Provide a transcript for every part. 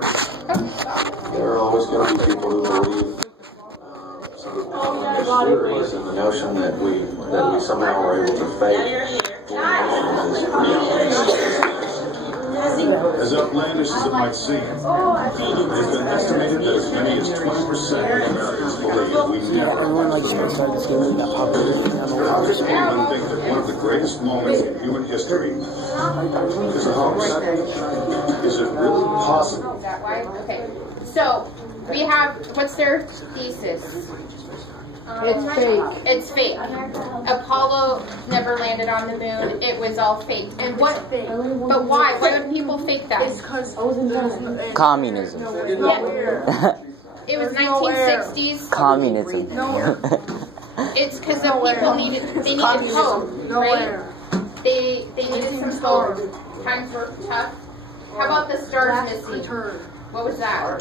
There are always going to be people who believe theories and the notion that we somehow are able to fake as outlandish as it might seem. It has been estimated that as many as 20% of Americans believe we never. How does anyone think that one of the greatest moments in human history is a hoax? Is it really possible? Is that why? Okay. So, we have, what's their thesis? It's fake. It's fake. Apollo never landed on the moon. It was all fake. And what? But why? Why would people fake that? It's because communism. Yeah. It was 1960s. Communism. It's because the people needed hope, right? They needed some hope. Times were tough. How about the stars missing? What was that?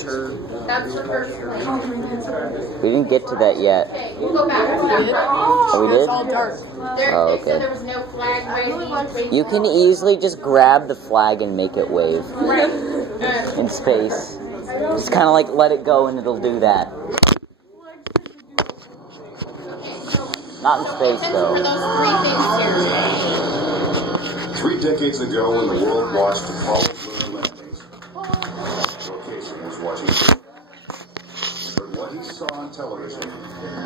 That's the first plane. We didn't get to that yet. Okay, we'll go back. Oh, we did? It's all dark. Oh, They said there was no flag waving. You can easily just grab the flag and make it wave Right. in space. Just kind of like let it go and it'll do that. Not in space though. For those three things here. 3 decades ago, when the world watched Apollo lunar landings, Casey was watching. But what he saw on television,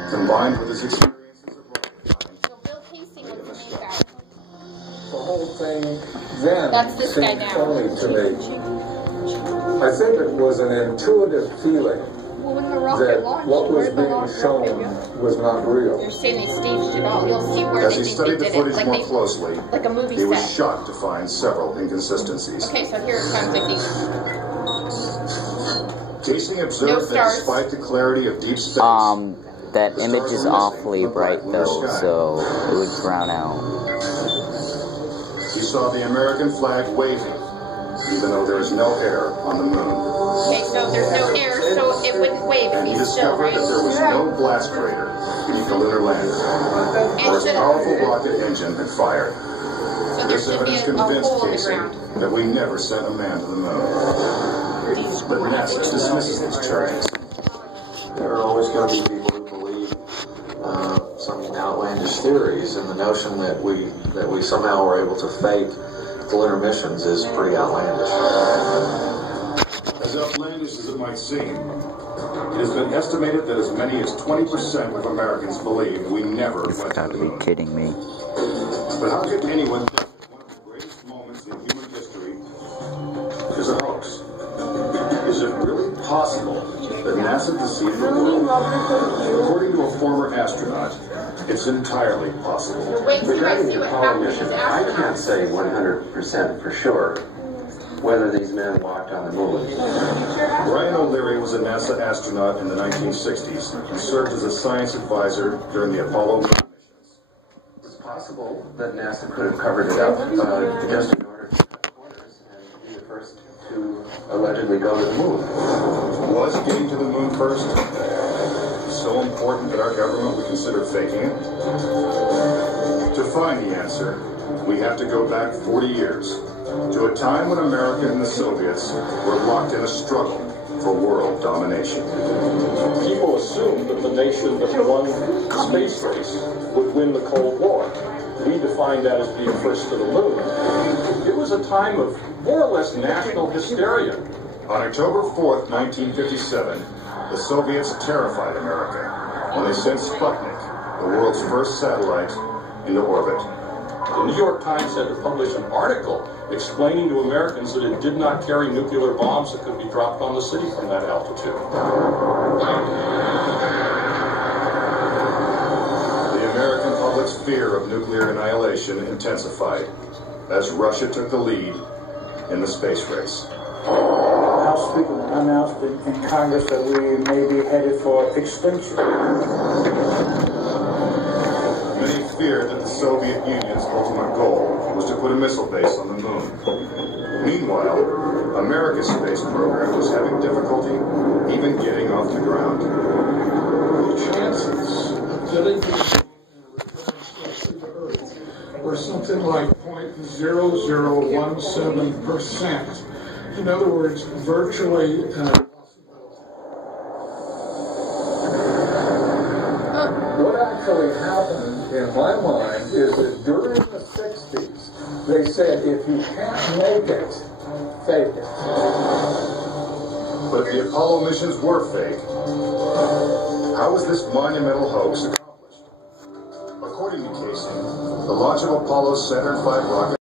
combined with his experiences of rocket flying, So Bill Casey was the main guy. The whole thing then That's this guy seemed now. phony to me. I think it was an intuitive feeling Well, when the that rocket launched, what was where'd the being launch shown rocket go? was not real. They're saying they staged it all. You'll see where as they he think studied they the did it. footage more closely, Like a movie he was set. shocked to find several inconsistencies. Okay, so here it comes, I think. Casey No observed that stars. despite the clarity of deep space, That image is awfully bright though, so it would drown out. he saw the American flag waving, even though there is no air on the moon. Okay, so there's no air, so it wouldn't wave if And he he's still, discovered right? that there was no blast crater beneath the lunar lander, where his powerful rocket engine had fired. So there This should be evidence a convinced hole in the Casey ground. that we never sent a man to the moon. But NASA dismisses these charges. There are always going to be people who believe some outlandish theories, and the notion that we somehow were able to fake the lunar missions is pretty outlandish. As outlandish as it might seem, it has been estimated that as many as 20% of Americans believe we never You've went to got the to be moon. kidding me. But how could anyone think that one of the greatest moments in human history is a hoax? Is it really possible that NASA deceived the world? According to a former astronaut, it's entirely possible. Wait till I Regarding see the what Apollo happened to mission, these I can't astronauts. say 100% for sure whether these men walked on the moon. Brian O'Leary was a NASA astronaut in the 1960s and served as a science advisor during the Apollo missions. It's possible that NASA could have covered it up just in order to cut corners and be the first to allegedly go to the moon. Was getting to the moon first so important that our government would consider faking it? To find the answer, we have to go back 40 years, to a time when America and the Soviets were locked in a struggle for world domination. People assumed that the nation that won the space race would win the Cold War. We defined that as being first to the moon. It was a time of more or less national hysteria. On October 4th, 1957, the Soviets terrified America when they sent Sputnik, the world's first satellite, into orbit. The New York Times had to publish an article explaining to Americans that it did not carry nuclear bombs that could be dropped on the city from that altitude. The American public's fear of nuclear annihilation intensified as Russia took the lead in the space race. House Speaker announced in Congress that we may be headed for extinction. Many feared that the Soviet Union's ultimate goal was to put a missile base on the moon. Meanwhile, America's space program was having difficulty even getting off the ground. The chances of getting to the moon and returning to Earth were something like 0.0017%. In other words, virtually What actually happened, in my mind, is that during the 60s, they said, if you can't make it, fake it. But if the Apollo missions were fake, how was this monumental hoax accomplished? According to Casey, the launch of Apollo's Saturn V rocket